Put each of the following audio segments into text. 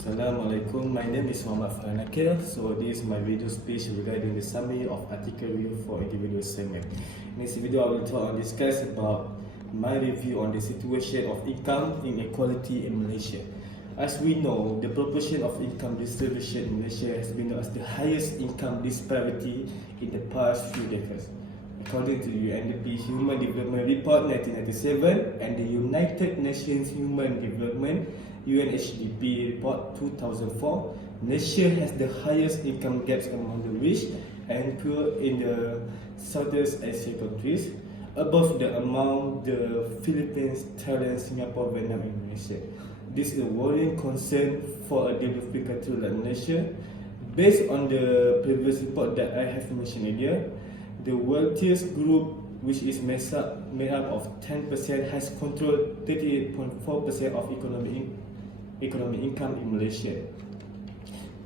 Assalamualaikum, my name is Muhammad Farhanakil. So this is my video speech regarding the summary of article review for individual segment. In this video, I will talk and discuss about my review on the situation of income inequality in Malaysia. As we know, the proportion of income distribution in Malaysia has been as the highest income disparity in the past few decades. According to the UNDP Human Development Report 1997 and the United Nations Human Development UNHDP Report 2004, Malaysia has the highest income gaps among the rich and poor in the Southeast Asia countries, above the amount the Philippines, Thailand, Singapore, Vietnam, and Indonesia. This is a worrying concern for a developing country like Malaysia. Based on the previous report that I have mentioned earlier, the wealthiest group, which is made up of 10%, has controlled 38.4% of economic income in Malaysia.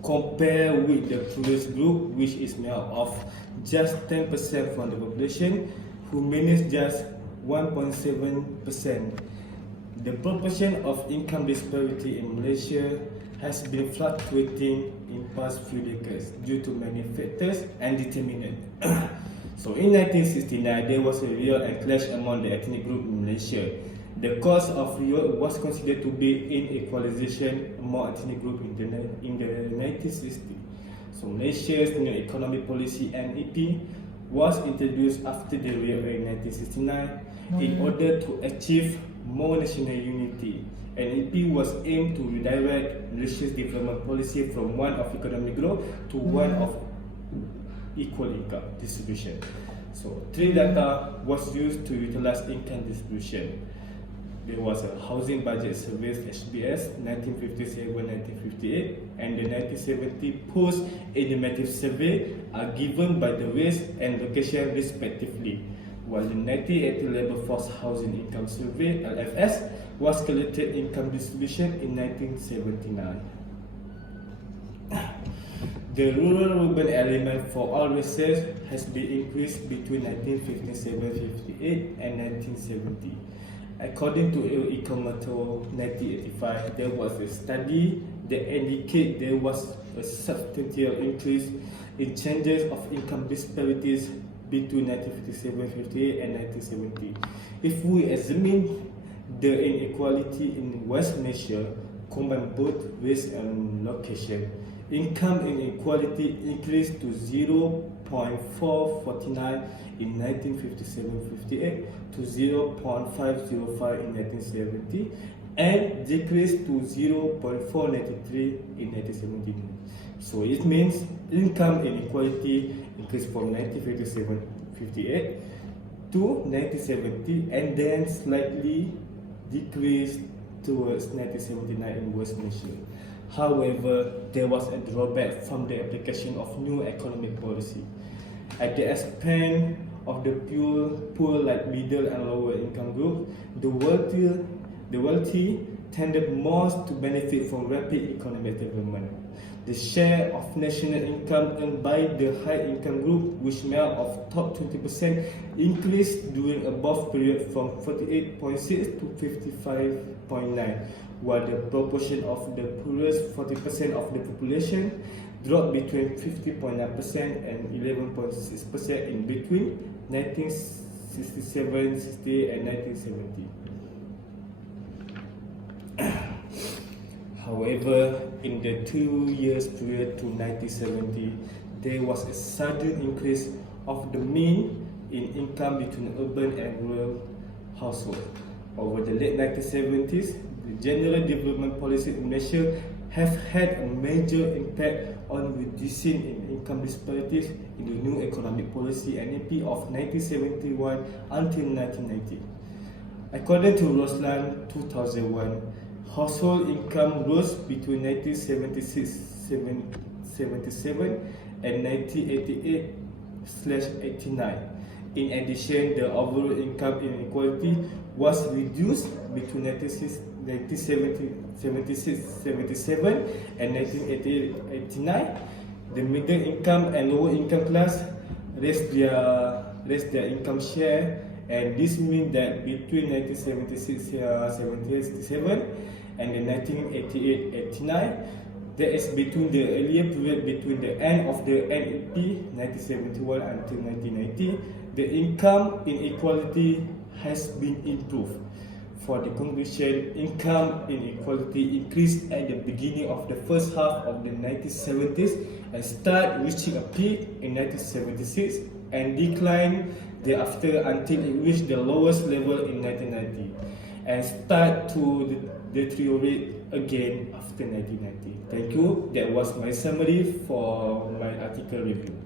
Compared with the poorest group, which is made up of just 10% from the population, who manage just 1.7%. The proportion of income disparity in Malaysia has been fluctuating in past few decades due to many factors and determinants. So in 1969, there was a real clash among the ethnic group in Malaysia. The cause of revolt was considered to be inequalization among ethnic groups in the 1960s. So Malaysia's new economic policy (NEP) was introduced after the revolt in 1969 in order to achieve more national unity. NEP was aimed to redirect Malaysia's development policy from one of economic growth to one of equal income distribution. So, three data was used to utilize income distribution. There was a Housing Budget Service (HBS) 1957-1958 and the 1970 Post-Enumerative Survey are given by the race and location respectively, while the 1980 Labour Force Housing Income Survey (LFS) was collected income distribution in 1979. The rural-urban element for all races has been increased between 1957-58 and 1970. According to Econometer 1985, there was a study that indicated there was a substantial increase in changes of income disparities between 1957-58 and 1970. If we examine the inequality in West Malaysia, combine both race and location, income inequality increased to 0.449 in 1957-58 to 0.505 in 1970 and decreased to 0.493 in 1970. So it means income inequality increased from 1957-58 to 1970 and then slightly decreased towards 1979 in West Malaysia. However, there was a drawback from the application of new economic policy. At the expense of the poor like middle and lower income group, the wealthy tended most to benefit from rapid economic development. The share of national income earned by the high income group, which made up of top 20%, increased during above period from 48.6 to 55.9, while the proportion of the poorest 40% of the population dropped between 50.9% and 11.6% in between 1967, 68 and 1970. However, in the 2 years period to 1970, there was a sudden increase of the mean in income between urban and rural households. Over the late 1970s, the general development policy in Malaysia have had a major impact on reducing income disparities in the new economic policy (NEP) of 1971 until 1990. According to Roslan 2001, household income rose between 1976-77 and 1988-89. In addition, the overall income inequality was reduced between 1976-77 and 1988-89. The middle income and lower income class raised their income share, and this means that between 1976-77 and in 1988-89, that is between the earlier period between the end of the NEP 1971 until 1990, the income inequality has been improved. For the conclusion, income inequality increased at the beginning of the first half of the 1970s and started reaching a peak in 1976 and declined thereafter until it reached the lowest level in 1990 and start to deteriorate again after 1990. Thank you. That was my summary for my article review.